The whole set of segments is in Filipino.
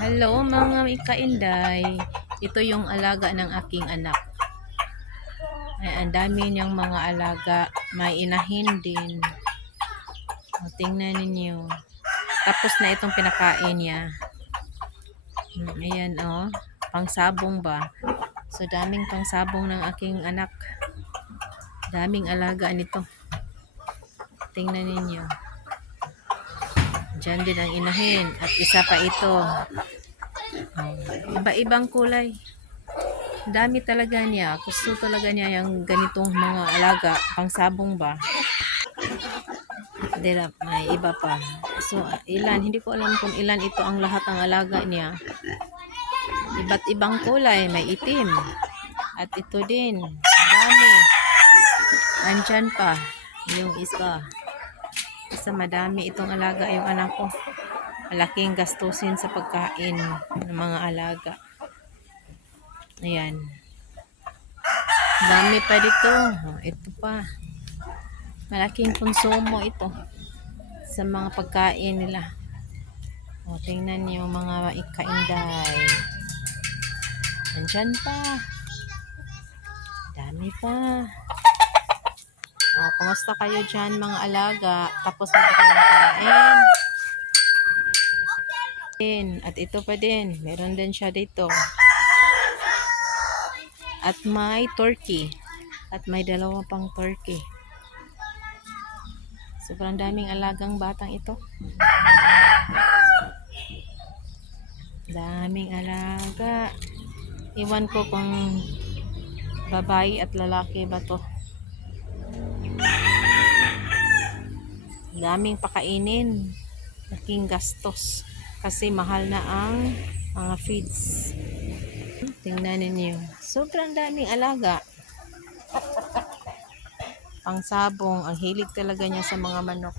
Hello mga kainday. Ito yung alaga ng aking anak. Ay, ang dami niyang mga alaga. May inahin din. O, tingnan ninyo. Tapos na itong pinakain niya. Ayan o. Pangsabong ba? So daming pangsabong ng aking anak. Daming alaga nito. Tingnan ninyo. Diyan din ang inahin. At isa pa ito. Iba-ibang kulay. Dami talaga niya. Gusto talaga niya yung ganitong mga alaga. Pangsabong ba? Dira, may iba pa. So, ilan? Hindi ko alam kung ilan ito ang lahat ng alaga niya. Iba't ibang kulay. May itim. At ito din. Dami. Andyan pa. Yung isa. Isa madami itong alaga yung anak ko. Malaking gastusin sa pagkain ng mga alaga. Ayan. Dami pa dito. Ito pa. Malaking konsumo ito sa mga pagkain nila. O, tingnan niyo mga kainday. Andyan pa. Dami pa. O, kumusta kayo dyan mga alaga? Tapos na ba kayong kumain? At ito pa din. Meron din siya dito. At may turkey. At may dalawa pang turkey. Sobrang daming alagang batang ito. Daming alaga. Iwan ko kung babae at lalaki ba to. Daming pakainin. Laking gastos. Kasi mahal na ang mga feeds. Tingnan ninyo. Sobrang daming alaga. Pangsabong. Ang hilig talaga niya sa mga manok.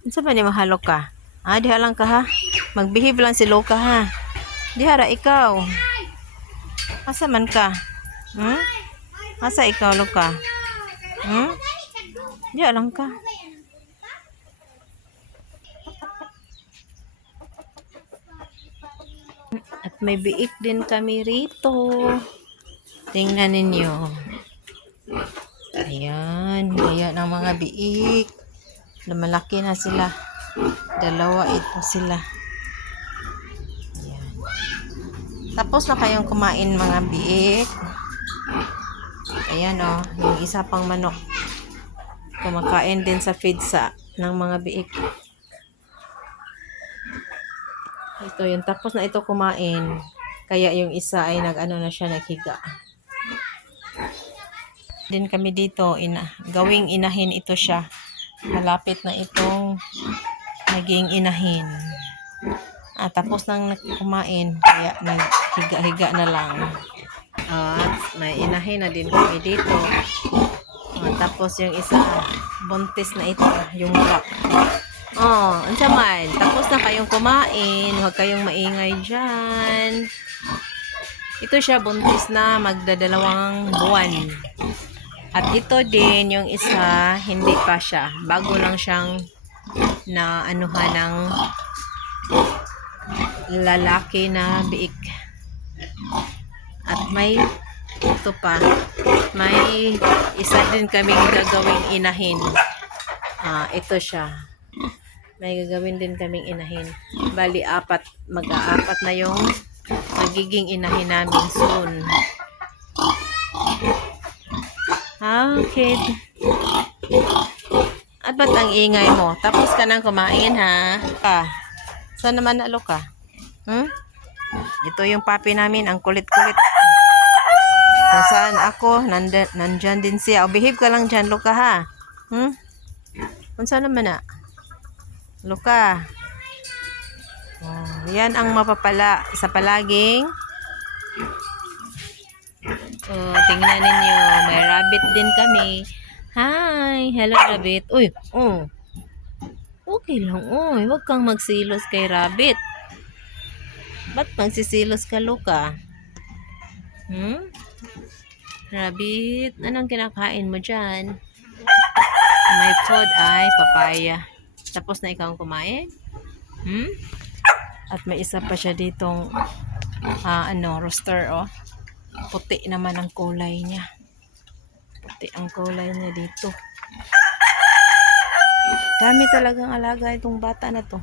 Ano ba ni mahalok ka? Diha lang ka ha? Magbihave lang si Loka ha? Dihara ikaw. Asa man ka? Asa ikaw Loka? Diha lang ka. At may biik din kami rito. Tingnan ninyo. Ayan. Ayan ang mga biik. Lumalaki na sila. Dalawa ito sila. Ayan. Tapos na kayong kumain mga biik. Ayan o. Yung isa pang manok. Kumakain din sa feedsa ng mga biik. Ito yun. Tapos na ito kumain. Kaya yung isa ay nag-ano na siya, naghiga. Din kami dito. Gawing inahin ito siya. Malapit na itong naging inahin. Tapos nang kumain. Kaya naghiga-higa na lang. At may inahin na din kami dito. Tapos yung isa, buntis na ito. Yung black. Ansa man. Tapos na kayong kumain. Huwag kayong maingay dyan. Ito siya, buntis na. Magdadalawang buwan. At ito din, yung isa, hindi pa siya. Bago lang siyang na anuhan ng lalaki na biik. At may ito pa. May isa din kaming gagawing inahin. Ito siya. May gagawin din kaming inahin. Bali, mag-aapat na yung magiging inahin namin soon. Okay. At ba't ang ingay mo? Tapos ka nang kumain, ha? Saan naman nalo ka? Ito yung papi namin, ang kulit-kulit. Kung saan ako, nandyan din siya. Behave ka lang dyan, Luka, ha? Kung saan naman na? Luka. Yan ang mapapala sa palaging. Tingnan ninyo. May rabbit din kami. Hi! Hello, rabbit. Uy! Okay lang, huwag kang magsilos kay rabbit. Ba't magsisilos ka, Luka? Rabbit, anong kinakain mo dyan? May food ay papaya. Tapos na ikaw kumain? Hmm? At may isa pa siya ditong rooster, oh. Puti naman ang kulay niya. Puti ang kulay niya dito. Dami talagang alaga itong bata na to.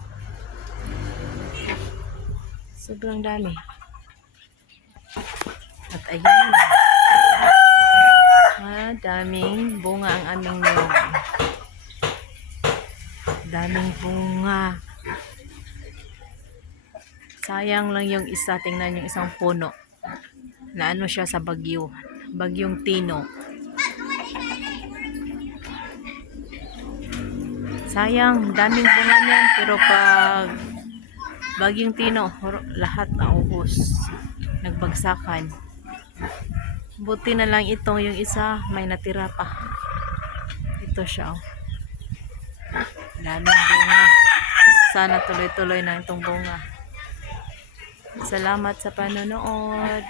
Sobrang dami. At ayan. Daming bunga ang aming niyog. Daming bunga. Sayang lang yung isa. Tingnan yung isang puno. Na ano siya sa bagyo. Bagyong Tino. Sayang. Daming bunga niyan. Pero pag Bagyong Tino, lahat naubos. Nagbagsakan. Buti na lang ito, yung isa may natira pa. Ito siya, oh. Daming bunga. Sana tuloy-tuloy na itong bunga. Salamat sa panonood.